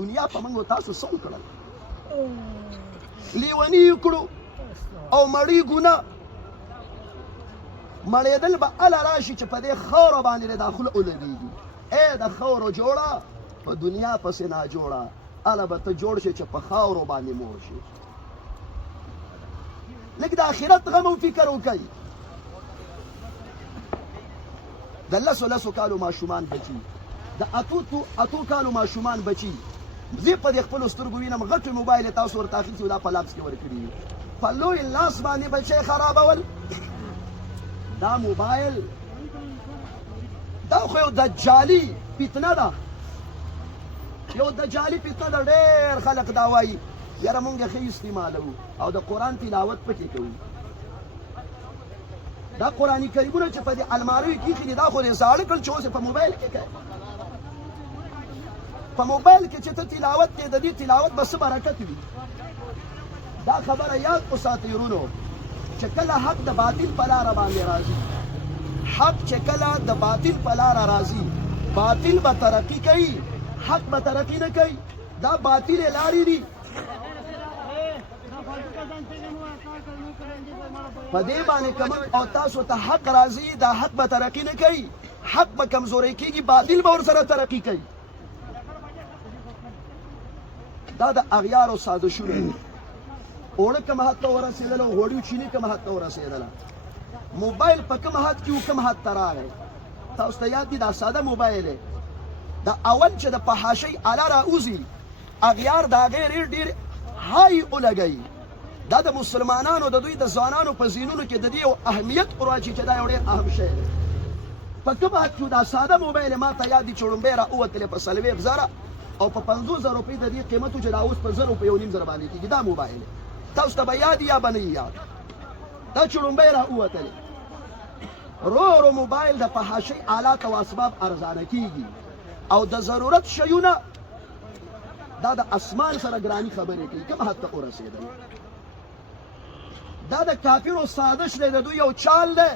دنیا په موږ تاسو څه وکړل لیوني یې کړو او مړی ګونه مړېدل به هله راشي چې په دې خاوره باندې د داخله ولګېږي ای د خاورو جوړه په دنیا پسې ناجوړه هله به ته جوړ شي چې په خاورو باندې موړ شي لږ د آخرت غم او فکر وکئ د لسو کالو ماشومان بچي د اتو کالو ماشومان بچي زه په دې خپلو سترګو وینم غټ موبایل یې تاسو ورته اخیستي او دا په لاپس کې ورکړي په لوی لاس باندې بچی خرابول دا موبایل دا خو یو دجالي فتنه ده یو دجالي فتنه ده ډېر خلک دا وایي یاره مونږ یې ښه استعمالوو او د قرآن تلاوت پکې کوو دا قرآن کریمونه چې په دې الماریو کې ایښي دي دا خو دې زاړه کړل چې اوس یې په موبایل کې کوي په موبایل کې چې ته تلاوت کې د دې تلاوت به څه برکت وي دا خبره یاد وساتئ ورونو چې کله حق د باطل په لاره باندې راځي حق چې کله د باطل په لاره راځي باطل به ترقي کوي حق به ترقي نه کوي دا باطلې لارې دي په دې باندې که موږ او تاسو ته حق راځي دا حق به ترقي نه کوي حق به کمزوری کېږي باطل به ورسره ترقي کوي دا د اغیارو سازشونه دي اوړه کوم حد ته ورسېدله او غوړیو چیني کوم حد ته ورسېدله موبایل په کوم حد کې و کوم حد ته راغی تاسو ته یاد دي دا ساده موبایل دی دا اول چې د فحاشۍ آله راوځي اغیار د هغې ډېر های ولګوي دا د مسلمانانو د دوی د ځوانانو په ذهنونو کې د دې یو اهمیت ورواچي چې دا یو ډېر اهم شی دی په کوم حد کې دا ساده موبایل ما ته یاد دي چې وړومبی راووتلې په 40,000 او په 50,000 روپۍ د دې قیمت و چې دا اوس په 1,000 روپۍ 1,500 باندې کېږي دا موبایل تاسو ته به یاد یا به نه یاد دا چې وړومبی راووتلې رو موبایل د فحاشۍ آلات او اسباب ارزانه کېږي او د ضرورت شیونه دا د اسمان سره ګراني خبرې کوي کوم حد ته ورسېدل دا د کافرو سازش دی د دوی یو چال دی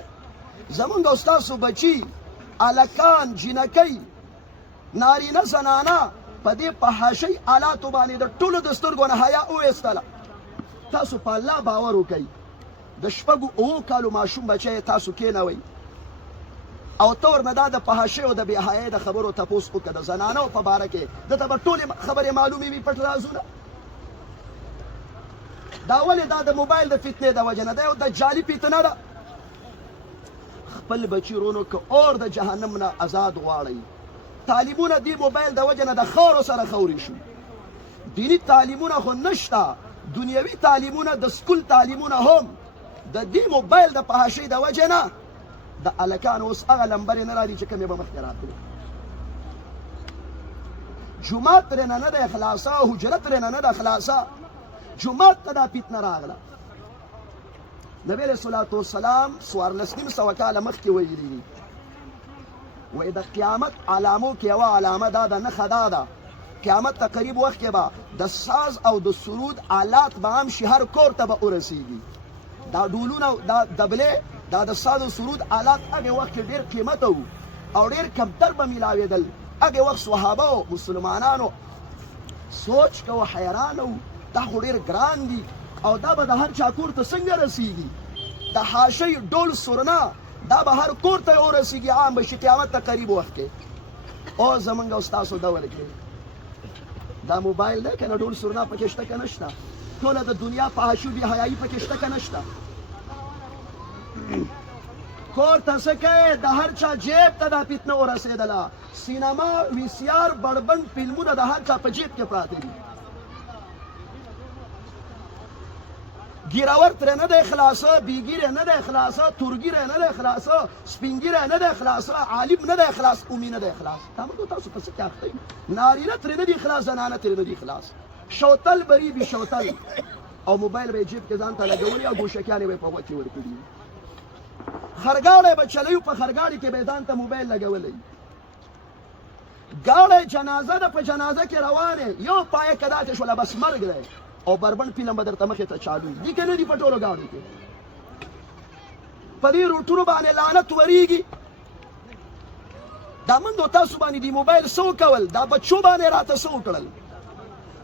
زمونږ او ستاسو بچي هلکان جینکۍ نارینه زنانه په دې فحاشۍ آلاتو باندې د ټولو د سترګو نه حیا وویستله تاسو په الله باور وکئ د 6 کالو ماشوم بچی تاسو کېنوئ او ته ورنه دا د فحاشۍ او د بېحیایۍ د خبرو تپوس وکړه د زنانو په باره کې دته به ټولې خبرې معلومې وي پټ رازونه دا ولې دا د موبایل د فتنې د وجې نه دا یو دجالي فتنه ده خپل بچي رونو که اور د جهنم نه آزاد غواړئ تعلیمونه دې موبایل د وجې نه د خاورو سره خوري شو دیني تعلیمونه خو نشته دنیوي تعلیمونه د سکول تعلیمونه هم د دې موبایل د فحاشۍ د وجې نه د هلکانو اوس هغه لمبرې نه راځي چې کومې به مخکې راتلې جومات ترېنه نه دی خلاصه حجره ترېنه نه ده خلاصه جومات ته دا فتنه راغله نبی علیه الصلاة والسلام 1400 کاله مخکې ویلي دي وایي د قیامت علامو کې یوه علامه دا ده نښه دا ده قیامت ته قریب وخت کې به د ساز او د سرود آلات به عام شي هر کور ته به ورسېږي دا ډولونه دا دبلې دا د ساز او سرود آلات هغې وخت کې ډېر قیمته وو او ډېر کمتر به میلاوېدل هغې وخت صحابه او مسلمانانو سوچ کوه حیرانه وو دا خو ډېر ګران دي او دا به د هر چا کور ته څنګه رسېږي د حاشۍ ډول سرنا دا به هر کور ته ورسېږي عام به شي قیامت ته قریب وخت کې او زمونږ او ستاسو دور کې دا موبایل دی که نه ډول سرنا پکې شته که نشته ټوله د دنیا فحاشي بې حیایي پکې شته که نشته کور ته څه کوې د هر چا جیب ته دا فتنه ورسېدله سینما وي سی آر بړبڼ فلمونه د هر چا په جیب کې پراته دي ګیراور ترې نه دی خلاصه بیګیرې نه دی خلاصه تورګیرې نه دی خلاصه سپینګیرې نه دی خلاصه عالم نه دی خلاص اومي نه دی خلاص دا موږ تاسو په څه کې اخته یو نارینه ترې نه دي خلاص زنانه ترې نه دي خلاص شوتل بری بي شوتل او موبایل به یې جیب کې ځان ته لګولي او ګوشکیانې به یې په غوږ کې ورکړي خرګاړی به چلوي په خرګاړي کې به یې ځان ته موبایل لګولی ګاړی جنازه ده په جنازه کې روانې یو پایه که داسې شوله بس مرګ دی او بربند فلم به درته مخې ته چالو وي دي که نه دي په ټولو ګاډو کې په دې روټونو باندې لعنت ورېږي دا موږ او تاسو باندې دي موبایل څه وکول دا بچو باندې راته څه وکړل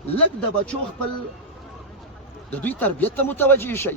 لږ د بچو خپل د دوی تربیت ته متوجه شئ.